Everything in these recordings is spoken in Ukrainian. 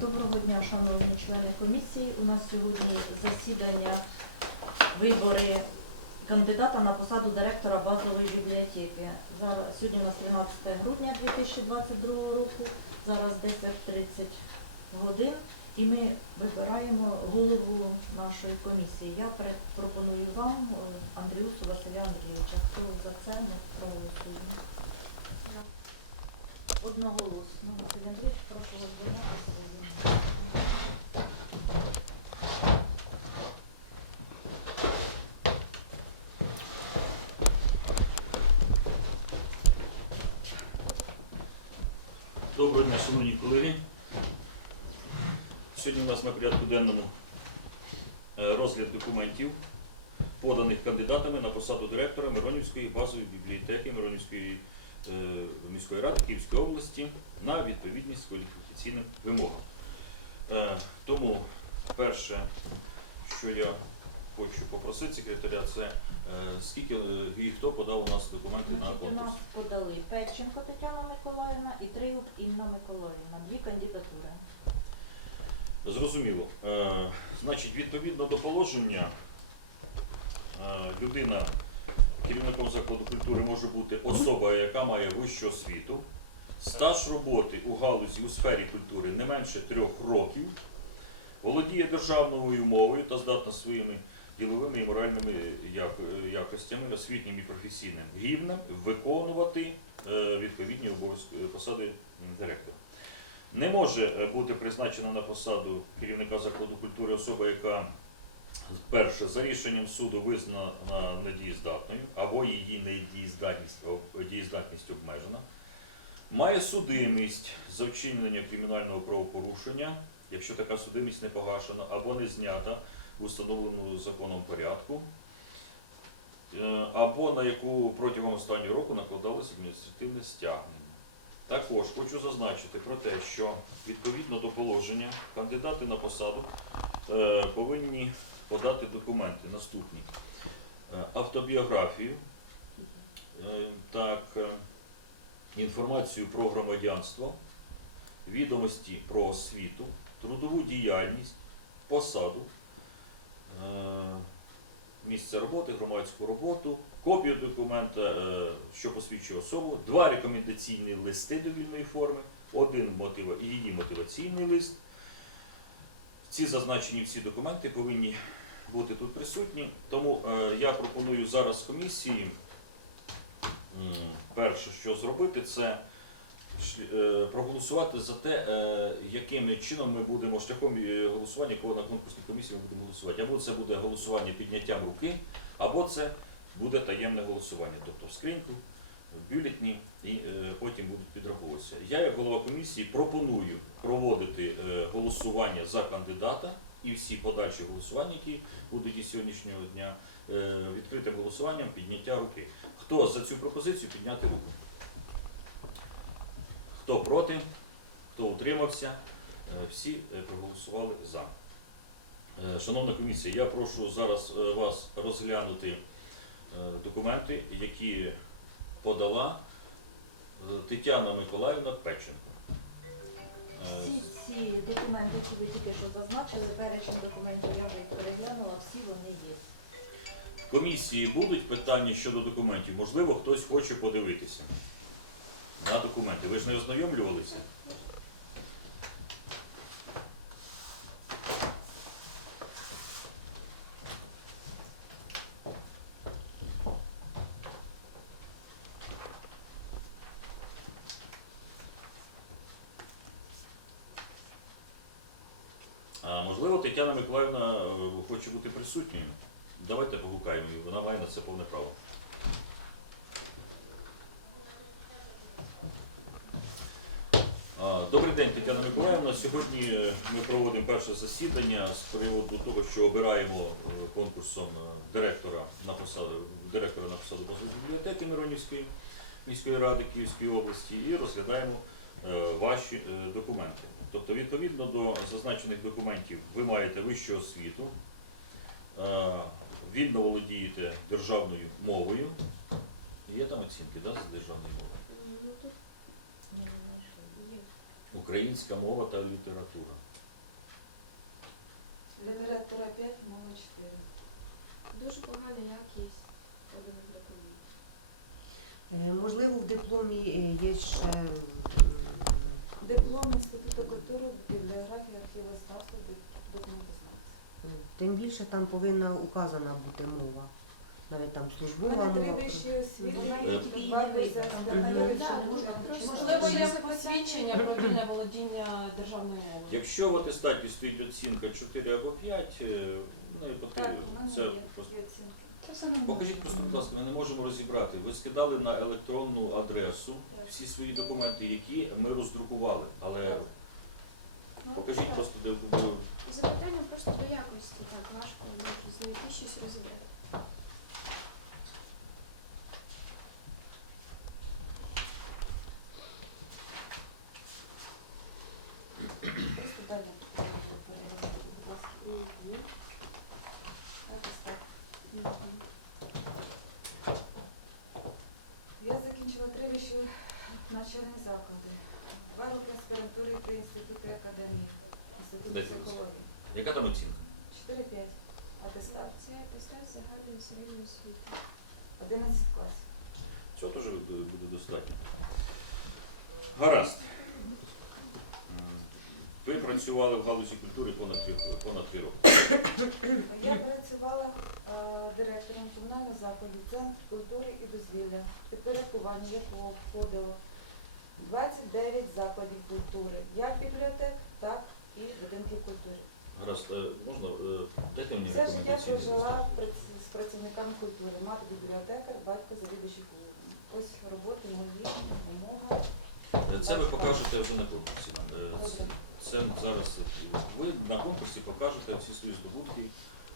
Доброго дня, шановні члени комісії. У нас сьогодні засідання вибори кандидата на посаду директора базової бібліотеки. Зараз сьогодні у нас 13 грудня 2022 року. Зараз 10.30 годин. І ми вибираємо голову нашої комісії. Я пропоную вам е, Андріусу Василя Андрійовича. Хто за це ми проголосуємо? Одноголосно. Василь Андрійович, прошу вас займати свою. Доброго дня, шановні колеги. Сьогодні у нас на порядку денному е, розгляд документів, поданих кандидатами на посаду директора Миронівської базової бібліотеки Миронівської е, міської ради Київської області на відповідність кваліфікаційним вимогам. Е, Тому перше, що я хочу попросити секретаря, це е, скільки е, і хто подав у нас документи на Значить, у нас подали Печенко Тетяна Миколаївна і Триук Інна Миколаївна. Дві кандидатури. Зрозуміло. Значить, відповідно до положення, людина, керівником закладу культури може бути особа, яка має вищу освіту, стаж роботи у галузі у сфері культури не менше трьох років, володіє державною мовою та здатна своїми діловими і моральними якостями, освітнім і професійним. Гідним виконувати е, відповідні обов'язки посади директора. Не може е, бути призначена на посаду керівника закладу культури особа, яка перше за рішенням суду визнана недієздатною або її недієздатність дієздатність обмежена, має судимість за вчинення кримінального правопорушення, якщо така судимість не погашена або не знята в установленому законом порядку, е, або на яку протягом останнього року накладалось адміністративне стягнення. Також хочу зазначити про те, що відповідно до положення кандидати на посаду е, повинні подати документи наступні: Е, автобіографію, так, інформацію про громадянство, відомості про освіту, трудову діяльність, посаду, е, місце роботи, громадську роботу, копію документа, е, що посвідчує особу, два рекомендаційні листи довільної форми, один мотива, її мотиваційний лист. Ці зазначені всі документи повинні бути тут присутні. Тому е, я пропоную зараз комісії перше, що зробити, це е, проголосувати за те, е, яким чином ми будемо шляхом е, голосування, кого на конкурсній комісії ми будемо голосувати. Або це буде голосування підняттям руки, або це буде таємне голосування, тобто в скриньку, в бюлетні, і потім будуть підраховуватися. Я, як голова комісії, пропоную проводити голосування за кандидата і всі подальші голосування, які будуть із сьогоднішнього дня, відкритим голосуванням підняття руки. Хто за цю пропозицію підняти руку? Хто проти, хто утримався, е, всі е, проголосували за. Е, Шановна комісія, я прошу зараз вас розглянути документи, які подала Тетяна Миколаївна Печенко. Всі ці документи, які ви тільки що зазначили, перечень документів я вже їх переглянула, всі вони є. Комісії будуть питання щодо документів. Можливо, хтось хоче подивитися на документи. Ви ж не ознайомлювалися? Можливо, Тетяна Миколаївна е, хоче бути присутньою. Давайте погукаємо її, вона має на це повне право. Добрий день, Тетяна Миколаївна. Сьогодні е, ми проводимо перше засідання з приводу того, що обираємо е, конкурсом е, директора на посаду директора на посаду бібліотеки Миронівської міської ради Київської області і розглядаємо ваші документи. Тобто, відповідно до зазначених документів, ви маєте вищу освіту, вільно володієте державною мовою. Є там оцінки да, з державної мови? Є. У Українська мова та література. Література 5, мова 4. Дуже погана якість. Е, Можливо, в дипломі е, є ще Диплом Інституту культури, бібліографії, архівознавства, документознавства. Тим більше там повинна указана бути мова. Навіть там службова мова. можливо, є посвідчення про вільне володіння державною мовою. Якщо в атестаті стоїть оцінка 4 або 5, е, ну і Так, потрібно. Це просто. Покажіть просто, будь ласка, ми не можемо розібрати. Ви скидали на електронну адресу всі свої документи, які ми роздрукували. Але покажіть просто, де ви- Запитання просто до якості, так важко може знайти щось розібрати. Просто далі будь ласка. Я закінчила три вищі навчальні заклади. Два роки аспірантури при інституті академії, інституту психології. Яка там оцінка? 4-5. Атестат. Це атестат загальної середньої освіти. 11 класів. Цього теж буде достатньо. Гаразд. Ви працювали в галузі культури понад три, понад роки. Я працювала директором комунального закладу Центр культури і дозвілля, підпорядкування якого входило 29 закладів культури, як бібліотек, так і будинків культури. Гаразд, е, можна е, дайте мені Все життя прожила прац- з працівниками культури, мати бібліотекар, батько завідуючий клубом. Ось роботи мої, умова. Е, Це ви покажете вже на конкурсі. Е, Це, Добре. це зараз е, ви на конкурсі покажете всі свої здобутки,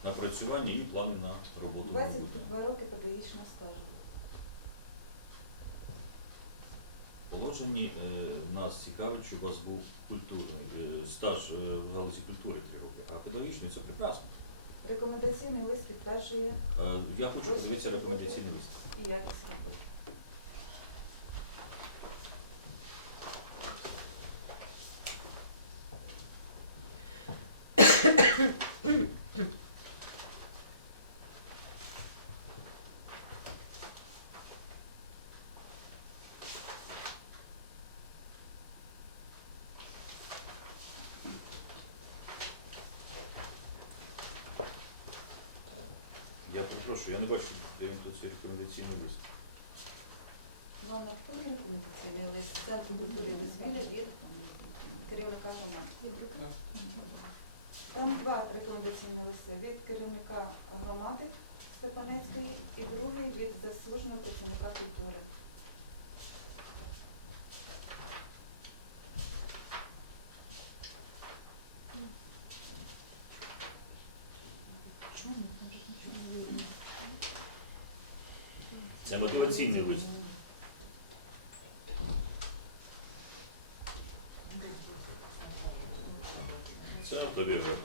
напрацювання і плани на роботу. в майбутньому. 22 роки педагогічного стажу. Положенні е, нас цікавить, щоб у вас був культурний е, стаж е, в галузі культури три роки, а педагогічний це прекрасно. Рекомендаційний лист підтверджує Я хочу подивитися рекомендаційний лист. Я я не бачу, де він тут цей рекомендаційний лист. Номер другий рекомендаційний лист. Центр культури і дозвілля від керівника громади. Там два рекомендаційні листи. Від керівника громади Степанецької і другий від заслуженого працівника культури. Чому? Там же нічого не видно. Це мотиваційний лист. Це автобіографія.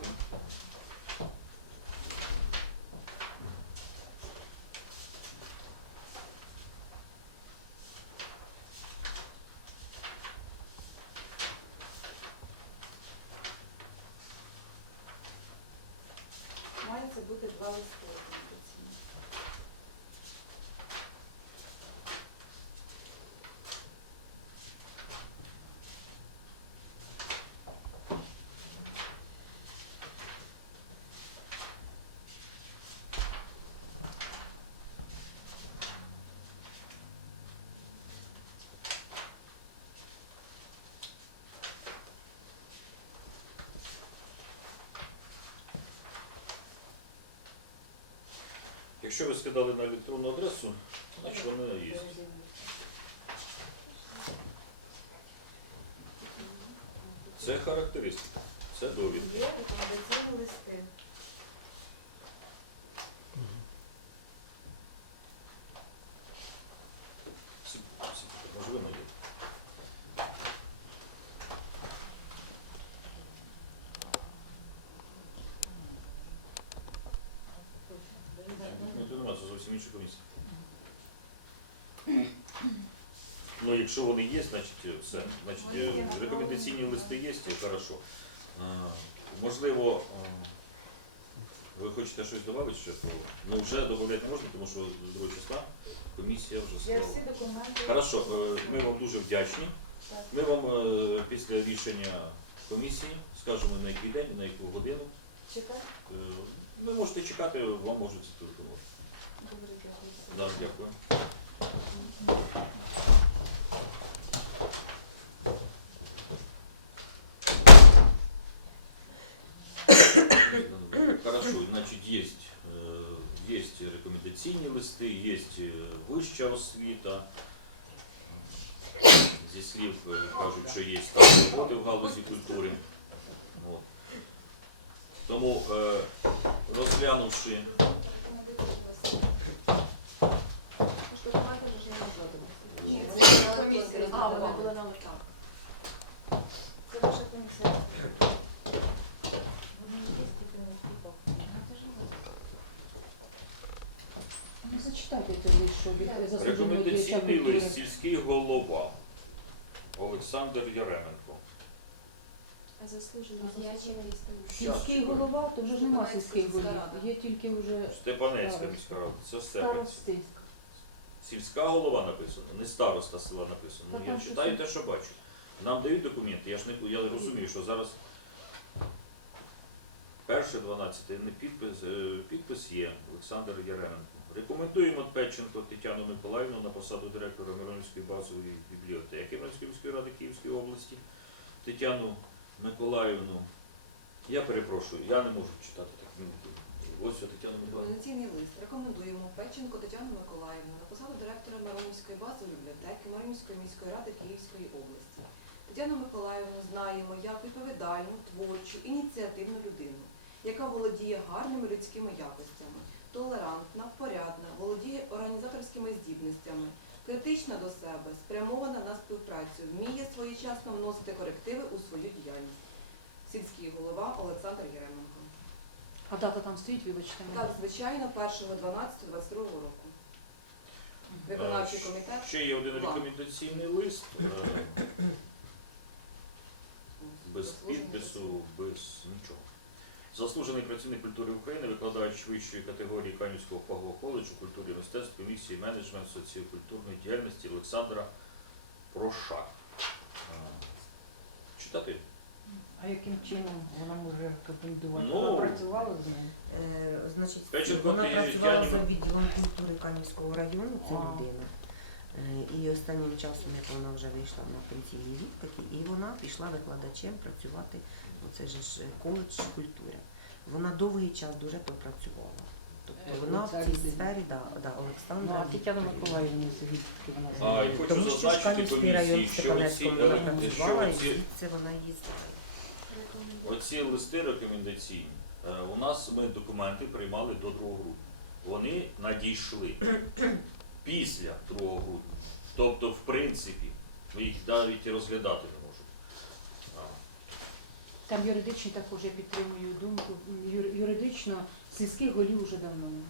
Мається бути два листи рекомендаційні. Якщо ви скидали на електронну адресу, значить вони є. Це характеристика, це довідка. Є рекомендаційні листи. Всі- всі- Може ви знайдете. Інша комісія. Ну, якщо вони є, значить все. Значить, е, рекомендаційні листи є, і хорошо. А, Можливо, а, ви хочете щось додати ще про. Ну вже додати можна, тому що з другого числа комісія вже Я всі документи. Хорошо, е, ми вам дуже вдячні. Так. Ми вам е, після рішення комісії скажемо на який день, на яку годину. Чекай. Е, Ви можете чекати, вам можуть зателефонувати. Да, дякую. Хорошо, значить, є, є рекомендаційні листи, є вища освіта. Зі слів е, кажуть, що є стаж роботи в галузі культури. От. Тому, е, розглянувши Ні, е, це комісія. А, вони були на листах. Це ваша комісія. Вони є, тільки не в типах. Ну, Зачитайте той лист, що від заслуженого діяча Рекомендаційний культури. лист сільський голова Олександр Яременко. А заслужений діячий листом. Сільський голова, то вже ж нема сільських голів. Є тільки вже Степанецька міська рада. Це старости. Сільська голова написано, не староста села написано. Та Ну, я читаю те, що бачу. Нам дають документи, я ж не я розумію, що зараз перше 12 не підпис, е, підпис є Олександр Яременко. Рекомендуємо Печенко Тетяну Миколаївну на посаду директора Миронівської базової бібліотеки Миронівської міської ради Київської області. Тетяну Миколаївну. Я перепрошую, я не можу читати так. ну, Ось ця Тетяна Миколаївна. Рекомендаційний лист. Рекомендуємо Печенко Тетяну Миколаївну на посаду директора Миронівської базової бібліотеки Миронівської міської ради Київської області. Тетяну Миколаївну знаємо як відповідальну, творчу, ініціативну людину, яка володіє гарними людськими якостями, толерантна, порядна, володіє організаторськими здібностями, критична до себе, спрямована на співпрацю, вміє своєчасно вносити корективи у свою діяльність. Сільський голова Олександр Єременко. А дата там стоїть, вибачте. мене. Так, звичайно, 1.12.22 року. Виконавчий Е, комітет. Ще є один Вам. рекомендаційний лист. е, без Заслужений підпису, без нічого. Заслужений працівник культури України, викладач вищої категорії Канівського фахового коледжу культури і мистецтв, комісії менеджмент соціокультурної діяльності Олександра Прошак. Е, Читати? А яким чином вона може рекомендувати? Ну, Вона працювала з ним? Е, Значить, Печенко вона ти працювала за відділом культури Канівського району, це А. людина. Е, І останнім часом, як вона вже вийшла на пенсійний вік, і вона пішла викладачем працювати, оце же ж коледж культури. Вона довгий час дуже пропрацювала. Тобто Е, вона в цій сфері, да, да, Ну, Олександра. а Тетяна Миколаївна звідки вона А, знає? хочу Тому що зазначити Шканівський район комісії, що Степанецькому оці- вона е, працювала, і оці- звідси вона їздила. Оці листи рекомендаційні. е, У нас ми документи приймали до 2 грудня. Вони надійшли після 2 грудня. Тобто, в принципі, ми їх навіть і розглядати не можемо. Там юридичні також я підтримую думку. Юр- Юридично сільських голів вже давно немає.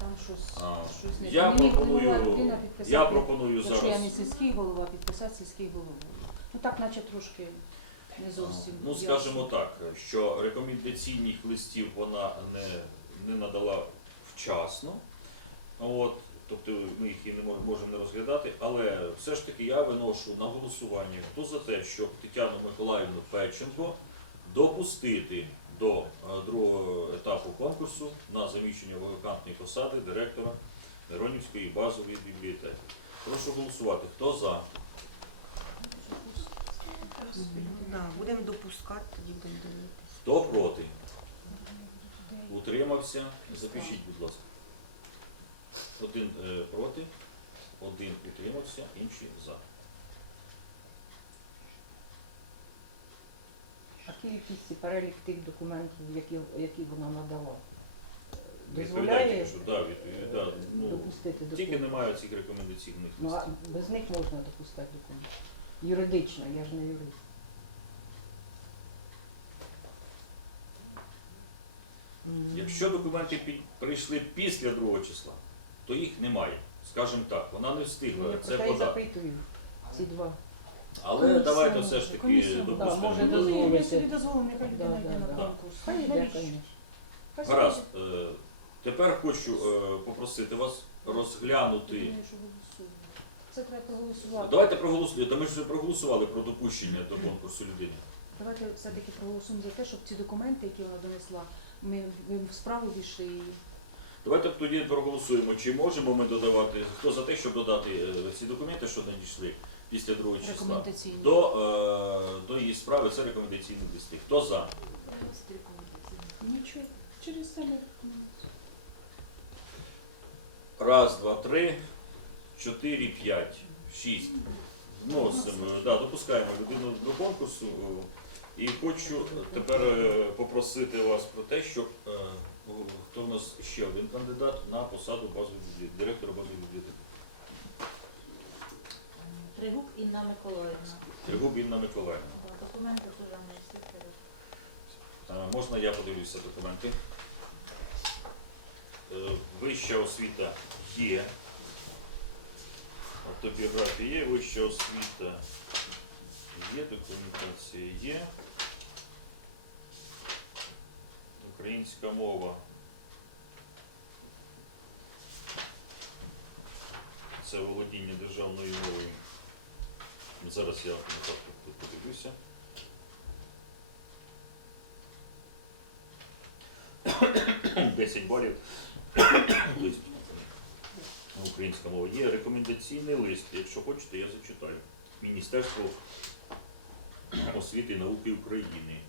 Там щось, А, щось не Я Мені пропоную, людина підписати, я пропоную якщо я не зараз. сільський голова, підписати сільський голова. Ну так, наче трошки не зовсім. Ну, ясно. скажімо так, що рекомендаційних листів вона не, не надала вчасно. От, тобто ми їх і не можемо не розглядати, але все ж таки я виношу на голосування, хто за те, щоб Тетяну Миколаївну Печенко допустити до е, другого етапу конкурсу на заміщення вакантної посади директора Миронівської базової бібліотеки. Прошу голосувати. Хто за? Да, будемо допускати, тоді будемо дивитися. Хто проти? Утримався? Запишіть, будь ласка. Один е, проти, один утримався, інші за. А кількість і перелік тих документів, які, які вона надала, дозволяє що да, відповідь, да, ну, допустити тільки документи? немає цих рекомендаційних Ну, а без них можна допускати документи. Юридично, я ж не юрист. Якщо документи під, прийшли після другого числа, то їх немає. скажімо так, вона не Ну, встигла я це про те подати. запитую. Ці два. Але Комісія давайте все ж таки комісія, да, допустимо. може до- дозволити. Ну, Ми собі дозволимо, яка людина Да, йде на да. конкурс. Хай йде, Навіщо? звісно. Хай Гаразд. е, Тепер хочу е, попросити вас розглянути. думає, що голосує. Це треба проголосувати. Давайте проголосуємо. Та ми ж вже проголосували про допущення до конкурсу людини. Давайте все-таки проголосуємо за те, щоб ці документи, які вона донесла, ми, ми в справу війшли. Давайте тоді проголосуємо, чи можемо ми додавати, хто за те, щоб додати е, ці документи, що надійшли після другого числа. До, е, до її справи це рекомендаційні листи. Хто за? Нічого. Через себе. Раз, два, три, чотири, п'ять, шість. Вносимо, да, допускаємо людину до конкурсу. І хочу тепер е, попросити вас про те, щоб е, хто в нас ще один кандидат на посаду базової бібліотеки, директора базової бібліотеки. Тригуб Інна Миколаївна. Тригуб Інна Миколаївна. Документи теж не всі перед. Е, Можна я подивлюся документи? Е, Вища освіта є. Автобіографія є, вища освіта є, документація є. Українська мова. Це володіння державною мовою. Зараз я тут подивлюся. 10 балів. Тобто, Українська мова є. Рекомендаційний лист, якщо хочете, я зачитаю. Міністерство освіти і науки України.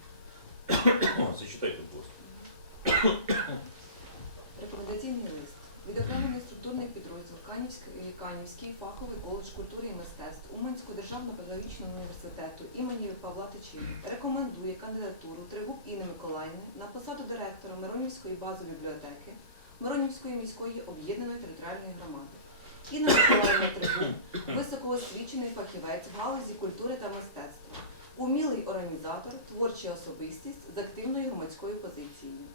Зачитайте, будь ласка. Рекомендаційний лист. Відокремлений структурний підрозділ Канівський, Канівський фаховий коледж культури і мистецтв Уманського державного педагогічного університету імені Павла Тичини рекомендує кандидатуру Тригуб Інни Миколаївни на посаду директора Миронівської базової бібліотеки Миронівської міської об'єднаної територіальної громади. Інна Миколаївна Тригуб високоосвічений фахівець в галузі культури та мистецтва, умілий організатор, творча особистість з активною громадською позицією.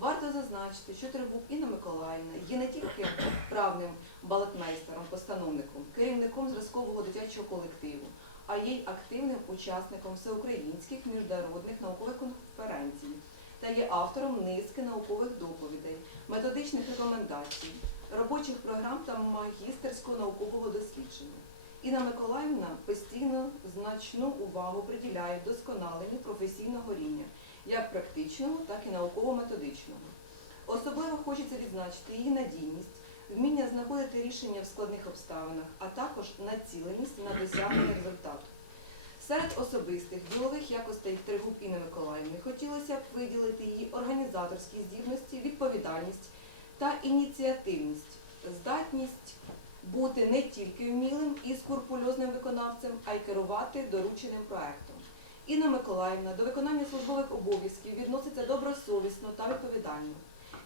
Варто зазначити, що Тригуб Інна Миколаївна є не тільки правним балетмейстером, постановником, керівником зразкового дитячого колективу, а й є активним учасником всеукраїнських міжнародних наукових конференцій та є автором низки наукових доповідей, методичних рекомендацій, робочих програм та магістерського наукового дослідження. Інна Миколаївна постійно значну увагу приділяє вдосконаленню професійного рівня як практичного, так і науково-методичного. Особливо хочеться відзначити її надійність, вміння знаходити рішення в складних обставинах, а також націленість на досягнення результату. Серед особистих ділових якостей Тригуб Інни Миколаївни хотілося б виділити її організаторські здібності, відповідальність та ініціативність, здатність бути не тільки вмілим і скрупульозним виконавцем, а й керувати дорученим проектом. Інна Миколаївна до виконання службових обов'язків відноситься добросовісно та відповідально.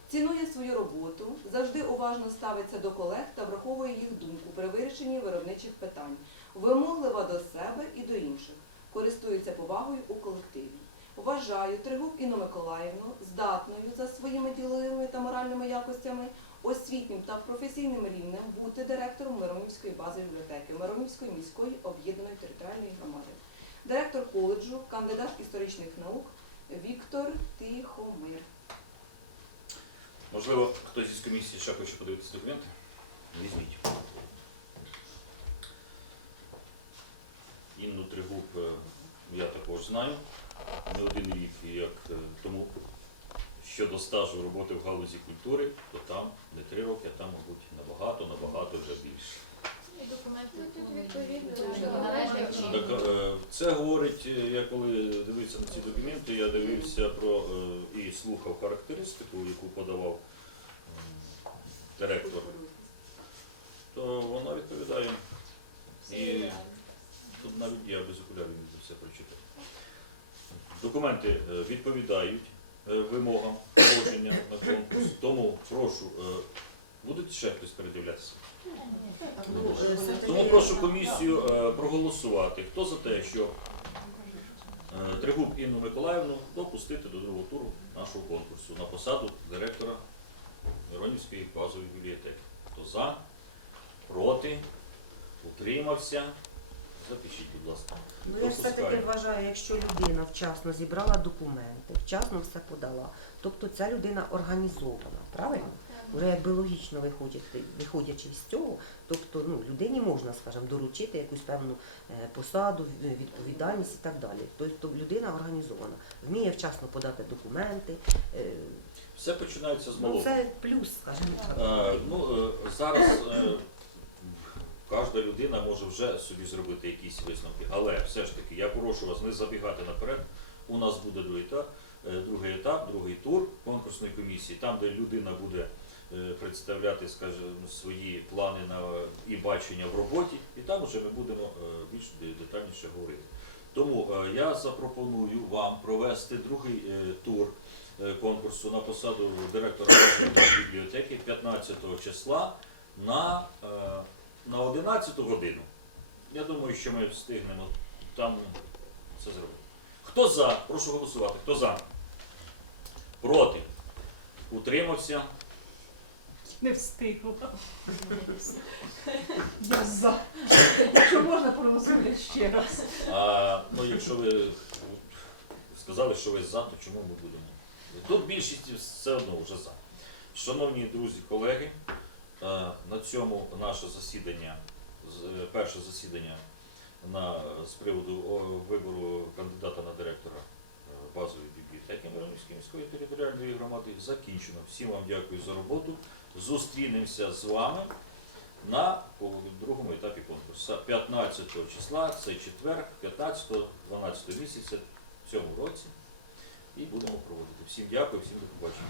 Цінує свою роботу, завжди уважно ставиться до колег та враховує їх думку при вирішенні виробничих питань, вимоглива до себе і до інших, користується повагою у колективі. Вважаю Тригуб Інну Миколаївну здатною за своїми діловими та моральними якостями, освітнім та професійним рівнем бути директором Миронівської базової бібліотеки Миронівської міської об'єднаної територіальної громади директор коледжу, кандидат історичних наук Віктор Тихомир. Можливо, хтось із комісії ще хоче подивитися документи? Візьміть. Інну Тригуб е, я також знаю. Не один рік, як е, тому щодо стажу роботи в галузі культури, то там не три роки, а там, мабуть, набагато, набагато вже більше. Так, Так, е, це говорить, е, я коли дивився на ці документи, я дивився про е, і слухав характеристику, яку подавав м, директор, то вона відповідає. І тут навіть я без окулярів не все прочитав. Документи е, відповідають е, вимогам положення на конкурс, тому прошу, е, будуть ще хтось передивлятися? Ну, е, все-таки- Тому прошу комісію е, проголосувати. Хто за те, що е, Тригуб Інну Миколаївну допустити до другого туру нашого конкурсу на посаду директора Миронівської базової бібліотеки? Хто за? Проти? Утримався? Запишіть, будь ласка. Ну, я все-таки вважаю, якщо людина вчасно зібрала документи, вчасно все подала, тобто ця людина організована, правильно? Вже якби логічно виходячи, виходячи з цього, тобто ну, людині можна, скажімо, доручити якусь певну е, посаду, відповідальність і так далі. Тобто людина організована, вміє вчасно подати документи. е, Все починається з Ну, це плюс, скажімо так. Ну, е, зараз кожна людина може вже собі зробити якісь висновки, але все ж таки я прошу вас не забігати наперед. У нас буде другий етап, другий етап, другий тур конкурсної комісії, там, де людина буде представляти, скажімо, свої плани на і бачення в роботі, і там вже ми будемо е, більш детальніше говорити. Тому е, я запропоную вам провести другий е, тур е, конкурсу на посаду директора бібліотеки 15 числа на, е, на 11 годину. Я думаю, що ми встигнемо там це зробити. Хто за? Прошу голосувати. Хто за? Проти? Утримався? Не встигла. Я за. Якщо можна, проголосуйте ще раз. А, ну, якщо ви сказали, що ви за, то чому ми будемо? Тут більшість все одно вже за. Шановні друзі, колеги, е, на цьому наше засідання, е, перше засідання на, з приводу вибору кандидата на директора е, базової бібліотеки Миронівської міської територіальної громади закінчено. Всім вам дякую за роботу. Зустрінемося з вами на другому етапі конкурсу. 15 числа, це четвер, 15-12 місяця в цьому році. І будемо проводити. Всім дякую, всім до побачення.